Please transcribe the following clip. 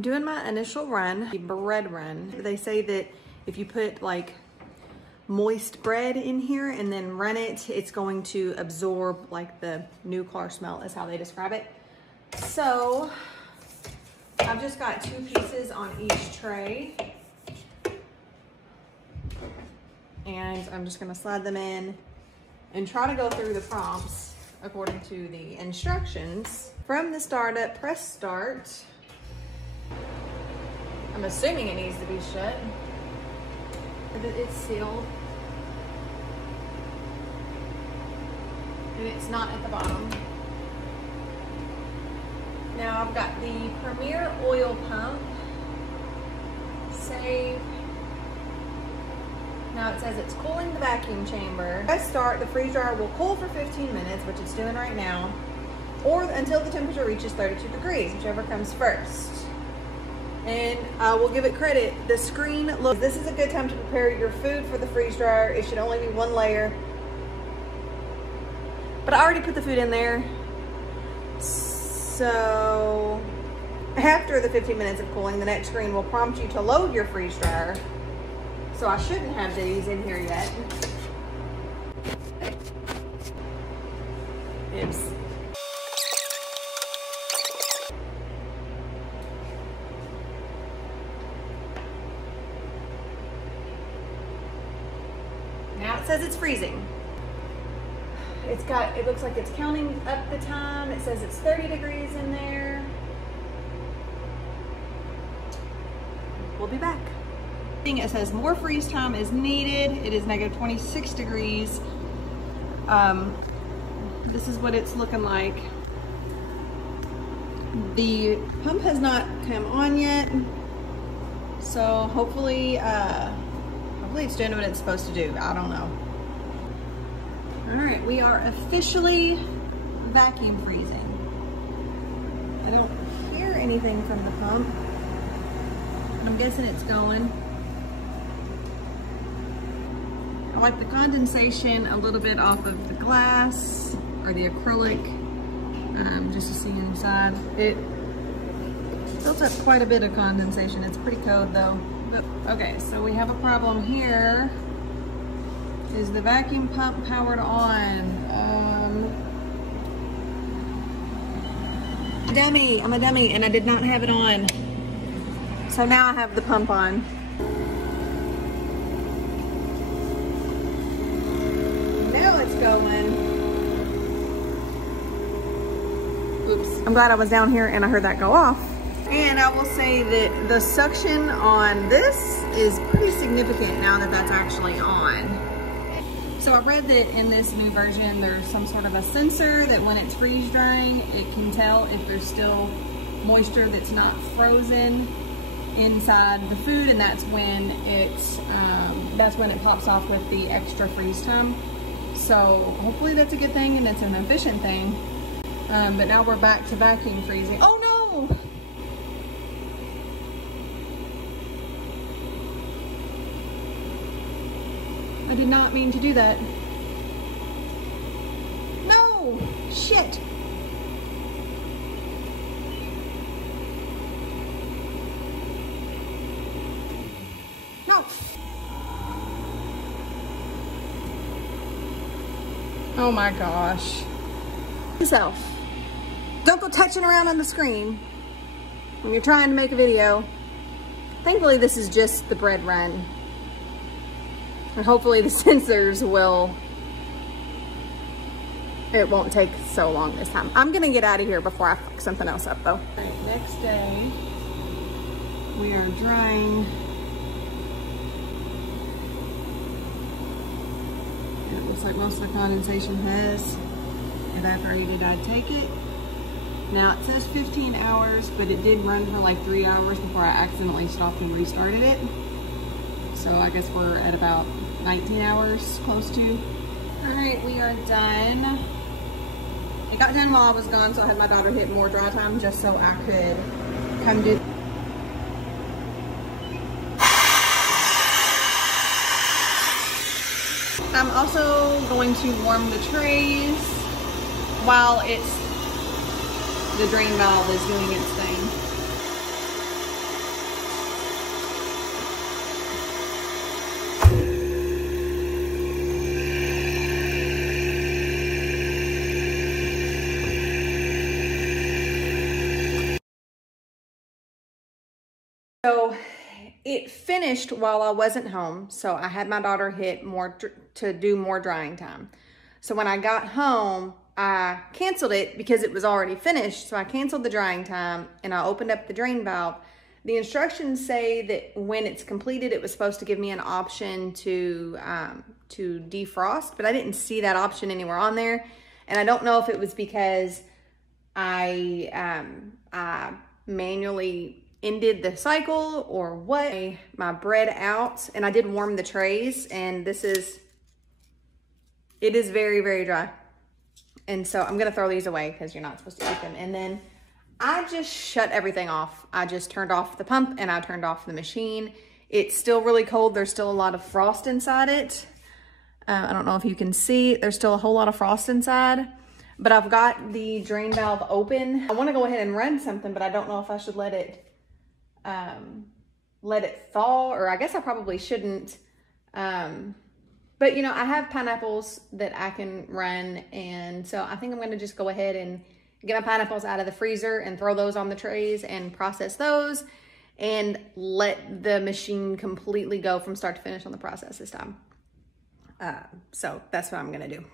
Doing my initial run, the bread run. They say that if you put like moist bread in here and then run it, it's going to absorb like the new car smell is how they describe it. So I've just got 2 pieces on each tray. And I'm just gonna slide them in and try to go through the prompts according to the instructions. From the startup, press start. I'm assuming it needs to be shut. It's sealed. And it's not at the bottom. Now I've got the Premier oil pump. Save. Now it says it's cooling the vacuum chamber. Press start, the freeze dryer will cool for 15 minutes, which it's doing right now, or until the temperature reaches 32 degrees, whichever comes first. And I will give it credit, the screen, look, this is a good time to prepare your food for the freeze dryer. It should only be 1 layer. But I already put the food in there. So after the 15 minutes of cooling, the next screen will prompt you to load your freeze dryer. So I shouldn't have these in here yet. Oops. Now it says it's freezing. It looks like it's counting up the time. It says it's 30 degrees in there. We'll be back. It says more freeze time is needed. It is negative 26 degrees. This is what it's looking like. The pump has not come on yet. So hopefully it's doing what it's supposed to do. I don't know. All right, we are officially vacuum freezing. I don't hear anything from the pump. I'm guessing it's going. I like the condensation a little bit off of the glass or the acrylic, just to see inside. It built up quite a bit of condensation. It's pretty cold though. But, okay, so we have a problem here. Is the vacuum pump powered on? Dummy, I'm a dummy and I did not have it on. So now I have the pump on. Now it's going. Oops, I'm glad I was down here and I heard that go off. And I will say that the suction on this is pretty significant now that that's actually on. So I read that in this new version, there's some sort of a sensor that when it's freeze drying, it can tell if there's still moisture that's not frozen inside the food, and that's when it pops off with the extra freeze time. So hopefully that's a good thing and it's an efficient thing. But now we're back to vacuum freezing. Oh no! I did not mean to do that. No! Shit! No! Oh my gosh. Yourself. Don't go touching around on the screen when you're trying to make a video. Thankfully this is just the bread run. And hopefully the sensors it won't take so long this time. I'm gonna get out of here before I fuck something else up though. All right, next day, we are drying. It looks like most of the condensation has evaporated. I'd take it. Now it says 15 hours, but it did run for like 3 hours before I accidentally stopped and restarted it. So I guess we're at about 19 hours, close to. All right, we are done. It got done while I was gone, so I had my daughter hit more dry time just so I could come do. I'm also going to warm the trays while the drain valve is doing its thing. it finished while I wasn't home. So I had my daughter hit to do more drying time. So when I got home, I canceled it because it was already finished. So I canceled the drying time and I opened up the drain valve. The instructions say that when it's completed, it was supposed to give me an option to defrost, but I didn't see that option anywhere on there. And I don't know if it was because I manually ended the cycle or what. My bread out, and I did warm the trays, and it is very, very dry. And so I'm gonna throw these away because you're not supposed to eat them. And then I just shut everything off. I just turned off the pump and I turned off the machine. It's still really cold. There's still a lot of frost inside it. I don't know if you can see, there's still a whole lot of frost inside, but I've got the drain valve open. I want to go ahead and run something, but I don't know if I should let it thaw, or I guess I probably shouldn't. But you know, I have pineapples that I can run, and so I think I'm going to just go ahead and get my pineapples out of the freezer and throw those on the trays and process those and let the machine completely go from start to finish on the process this time. So that's what I'm going to do.